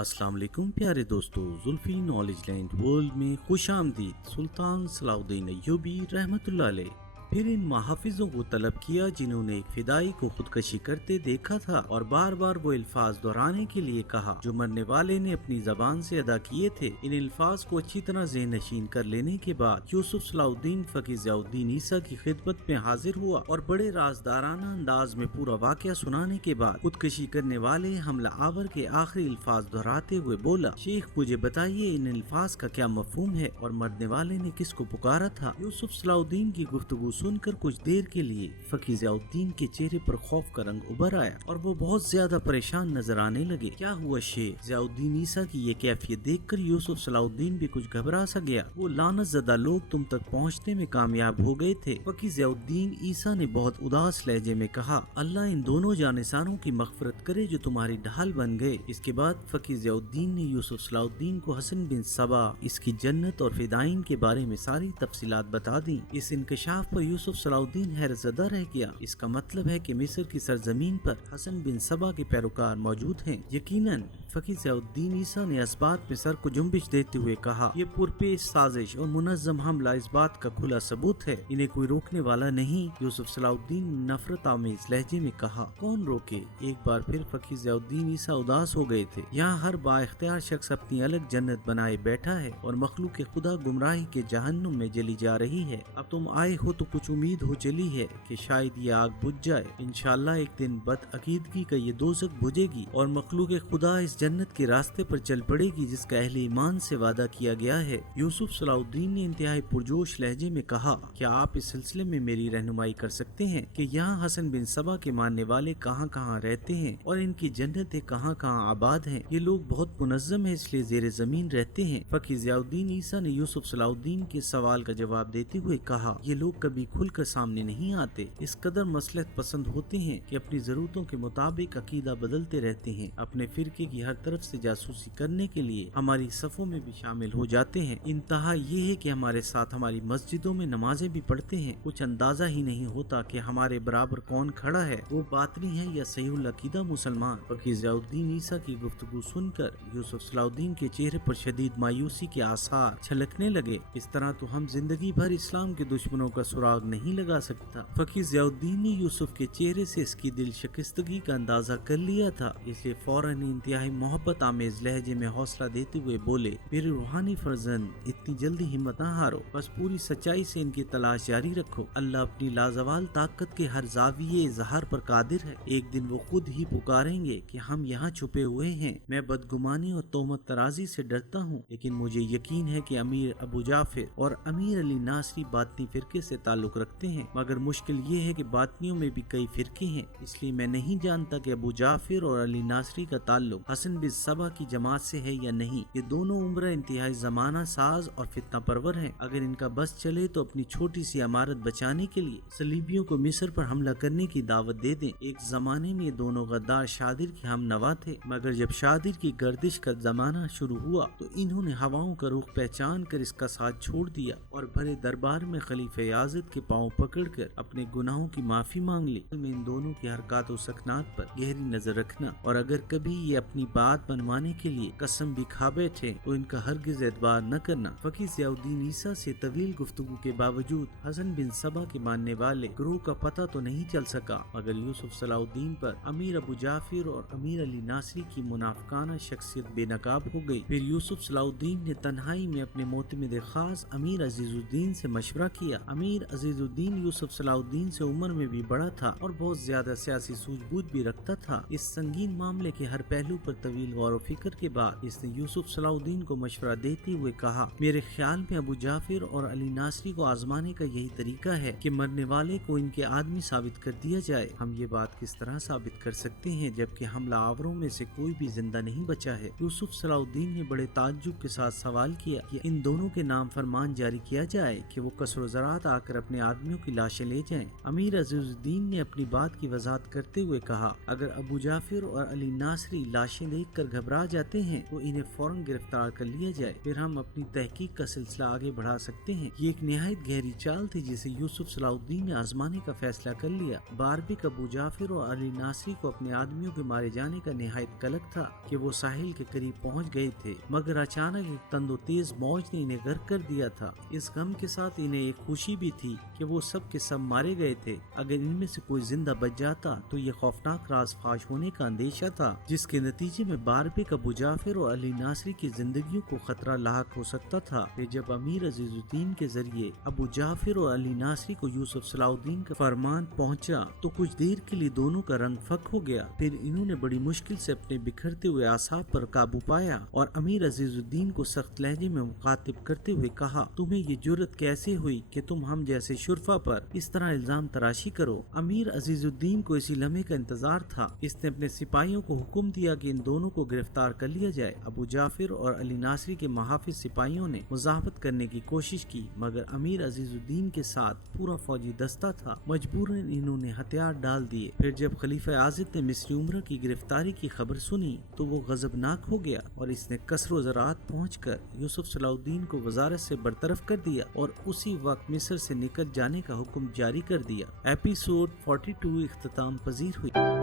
अस्सलाम वालेकुम प्यारे दोस्तों, जुल्फी नॉलेज लैंड वर्ल्ड में खुश आमदीद। सुल्तान सलाउद्दीन अय्यूबी रहमतुल्लाह अलैह फिर इन मुहाफिजों को तलब किया जिन्होंने एक फिदाई को खुदकशी करते देखा था और बार बार वो अल्फाज दोहराने के लिए कहा जो मरने वाले ने अपनी जबान से अदा किए थे। इन अल्फाज को अच्छी तरह ज़हन नशीन कर लेने के बाद यूसुफ सलाउद्दीन फ़कीह ज़ियाउद्दीन ईसा की खिदमत में हाजिर हुआ और बड़े राजदाराना अंदाज में पूरा वाक़या सुनाने के बाद खुदकशी करने वाले हमला आवर के आखिरी अल्फाज दोहराते हुए बोला, शेख मुझे बताइए इन अल्फाज का क्या मफहूम है और मरने वाले ने किसको पुकारा था। यूसुफ सलाउद्दीन की गुफ्तगू सुनकर कुछ देर के लिए फ़कीह ज़ियाउद्दीन के चेहरे पर खौफ का रंग उभर आया और वो बहुत ज्यादा परेशान नजर आने लगे। क्या हुआ शेख? ज़ियाउद्दीन ईसा की ये कैफियत देखकर यूसुफ सलाउद्दीन भी कुछ घबरा सा गया। वो लानत ज़दा लोग तुम तक पहुँचने में कामयाब हो गए थे। फ़कीह ज़ियाउद्दीन ईसा ने बहुत उदास लहजे में कहा, अल्लाह इन दोनों जानिसारों की मग़फ़िरत करे जो तुम्हारी ढाल बन गए। इसके बाद फ़कीह ज़ियाउद्दीन ने यूसुफ सलाउद्दीन को हसन बिन सबा, इसकी जन्नत और फिदाइन के बारे में सारी तफसीलात बता दी। इस इंकशाफ पर यूसुफ सलाउद्दीन हैरतज़दा रह गया। इसका मतलब है कि मिस्र की सरजमीन पर हसन बिन सबा के पैरोकार मौजूद हैं। यकीनन फ़कीह ज़ियाउद्दीन ईसा ने इस बात पे सर को जुम्बिश देते हुए कहा, ये पुरपेश साजिश और मुनज़्ज़म हमला इस बात का खुला सबूत है, इन्हें कोई रोकने वाला नहीं। यूसुफ सलाउद्दीन ने नफरत आमेज लहजे में कहा, कौन रोके? एक बार फिर फ़कीह ज़ियाउद्दीन ईसा उदास हो गए थे। यहाँ हर बाइख्तियार शख्स अपनी अलग जन्नत बनाए बैठा है और मखलूक खुदा गुमराही के जहन्नुम में जली जा रही है। अब तुम आए हो तो कुछ उम्मीद हो चली है कि शायद ये आग बुझ जाए। इंशाअल्लाह एक दिन बदअकीदगी का ये दोज़ख बुझेगी और मखलूक खुदा इस जन्नत के रास्ते पर चल पड़ेगी जिसका अहले ईमान से वादा किया गया है। यूसुफ सलाउद्दीन ने इंतहाई पुरजोश लहजे में कहा, क्या आप इस सिलसिले में मेरी रहनुमाई कर सकते हैं कि यहाँ हसन बिन सबा के मानने वाले कहाँ कहाँ रहते हैं और इनकी जन्नतें कहाँ कहाँ आबाद हैं? ये लोग बहुत मुनज़्ज़म है इसलिए ज़ेरे ज़मीन रहते हैं। फ़कीह ज़ियाउद्दीन ईसा ने यूसुफ सलाउद्दीन के सवाल का जवाब देते हुए कहा, ये लोग कभी खुलकर सामने नहीं आते, इस कदर मसलहत पसंद होते हैं कि अपनी जरूरतों के मुताबिक अकीदा बदलते रहते हैं। अपने फिरके की हर तरफ से जासूसी करने के लिए हमारी सफ़ों में भी शामिल हो जाते हैं। इंतहा ये है कि हमारे साथ हमारी मस्जिदों में नमाजें भी पढ़ते हैं। कुछ अंदाजा ही नहीं होता कि हमारे बराबर कौन खड़ा है, वो बातनी है या सहीहुल अकीदा मुसलमान। फ़कीह ज़ियाउद्दीन ईसा की गुफ्तगू सुनकर यूसुफ सलाउद्दीन के चेहरे पर शदीद मायूसी के आसार छलकने लगे। इस तरह तो हम जिंदगी भर इस्लाम के दुश्मनों का सुराग नहीं लगा सकता। फ़कीह ज़ियाउद्दीन ने यूसुफ के चेहरे से इसकी दिल शिकस्तगी का अंदाजा कर लिया था, इसलिए फौरन इंतहाई मोहब्बत आमेज लहजे में हौसला देते हुए बोले, मेरे रूहानी फर्जंद, इतनी जल्दी हिम्मत न हारो, बस पूरी सच्चाई से इनकी तलाश जारी रखो। अल्लाह अपनी लाजवाल ताकत के हर जाविये इजहार पर कादिर है। एक दिन वो खुद ही पुकारेंगे कि हम यहाँ छुपे हुए हैं। मैं बदगुमानी और तोहमत तराजी से डरता हूँ, लेकिन मुझे यकीन है कि अमीर अबू जाफिर और अमीर अली नासरी बातनी फिरके से ताल्लुक रखते हैं, मगर मुश्किल ये है कि बातनियों में भी कई फिरके हैं, इसलिए मैं नहीं जानता कि अबू जाफिर और अली नासरी का ताल्लुक हसन बिन सबा की जमात से है या नहीं। ये दोनों उम्र इंतहाई जमाना साज और फितना परवर हैं। अगर इनका बस चले तो अपनी छोटी सी इमारत बचाने के लिए सलीबियों को मिस्र पर हमला करने की दावत दे दें। एक जमाने में ये दोनों गद्दार शादिर के हम नवा थे, मगर जब शादिर की गर्दिश का जमाना शुरू हुआ तो इन्होंने हवाओं का रुख पहचान कर इसका साथ छोड़ दिया और भरे दरबार में खलीफे आज़द के पांव पकड़कर अपने गुनाहों की माफी मांग ली। में इन दोनों की हरकत और सकनात पर गहरी नजर रखना और अगर कभी ये अपनी बात मनवाने के लिए कसम भी खा बैठे तो इनका हरगिज एतबार न करना। फ़कीह ज़ियाउद्दीन ईसा से तवील गुफ्तगू के बावजूद हसन बिन सबा के मानने वाले ग्रोह का पता तो नहीं चल सका, मगर यूसुफ सलाउद्दीन पर अमीर अबू जाफिर और अमीर अली नासरी की मुनाफिकाना शख्सियत बेनकाब हो गई। फिर यूसुफ सलाउद्दीन ने तन्हाई में अपने मोतमिद खास अमीर अजीजुद्दीन से मशवरा किया। अमीर अजीजुद्दीन यूसुफ सलाउद्दीन से उम्र में भी बड़ा था और बहुत ज्यादा सियासी सूझबूझ भी रखता था। इस संगीन मामले के हर पहलू पर तवील गौर व फिक्र के बाद इसने यूसुफ सलाउद्दीन को मशवरा देते हुए कहा, मेरे ख्याल में अबू जाफिर और अली नासरी को आजमाने का यही तरीका है कि मरने वाले को इनके आदमी साबित कर दिया जाए। हम ये बात किस तरह साबित कर सकते हैं जबकि हमला आवरों में से कोई भी जिंदा नहीं बचा है? यूसुफ सलाउद्दीन ने बड़े ताज्जुब के साथ सवाल किया कि इन दोनों के नाम फरमान जारी किया जाए कि वो कसर ज़रात आकर اپنے آدمیوں کی لاشیں لے جائیں۔ امیر عزیز الدین نے اپنی بات کی وضاحت کرتے ہوئے کہا، اگر ابو جعفر اور علی ناصری لاشیں دیکھ کر گھبرا جاتے ہیں تو انہیں فوراً گرفتار کر لیا جائے، پھر ہم اپنی تحقیق کا سلسلہ آگے بڑھا سکتے ہیں۔ یہ ایک نہایت گہری چال تھی جسے یوسف صلاح الدین نے آزمانے کا فیصلہ کر لیا۔ باربک ابو جعفر اور علی ناصری کو اپنے آدمیوں کے مارے جانے کا نہایت قلق تھا کہ وہ ساحل کے قریب پہنچ گئے تھے، مگر اچانک ایک تند و تیز موج نے انہیں غرق کر دیا تھا۔ اس غم کے ساتھ انہیں ایک خوشی بھی تھی کہ وہ سب کے سب مارے گئے تھے۔ اگر ان میں سے کوئی زندہ بچ جاتا تو یہ خوفناک راز فاش ہونے کا اندیشہ تھا، جس کے نتیجے میں باربک ابو جعفر اور علی ناصری کی زندگیوں کو خطرہ لاحق ہو سکتا تھا۔ پھر جب امیر عزیز الدین کے ذریعے ابو جعفر اور علی ناصری کو یوسف صلاح الدین کا فرمان پہنچا تو کچھ دیر کے لیے دونوں کا رنگ فک ہو گیا۔ پھر انہوں نے بڑی مشکل سے اپنے بکھرتے ہوئے اعصاب پر قابو پایا اور امیر عزیز الدین کو سخت لہجے میں مخاطب کرتے ہوئے کہا، تمہیں یہ جرأت کیسے ہوئی کہ تم ہم جیسے شرفا پر اس طرح الزام تراشی کرو؟ امیر عزیز الدین کو اسی لمحے کا انتظار تھا۔ اس نے اپنے سپاہیوں کو حکم دیا کہ ان دونوں کو گرفتار کر لیا جائے۔ ابو جعفر اور علی ناصری کے محافظ سپاہیوں نے مزاحمت کرنے کی کوشش کی، مگر امیر عزیز الدین کے ساتھ پورا فوجی دستہ تھا۔ مجبوراً انہوں نے ہتھیار ڈال دیے۔ پھر جب خلیفہ عازد نے مصری عمرہ کی گرفتاری کی خبر سنی تو وہ غضبناک ہو گیا اور اس نے قصر و زراعت پہنچ کر یوسف صلاح الدین کو وزارت سے برطرف کر دیا اور اسی وقت مصر سے نکل جانے کا حکم جاری کر دیا۔ ایپیسوڈ 42 اختتام پذیر ہوئی۔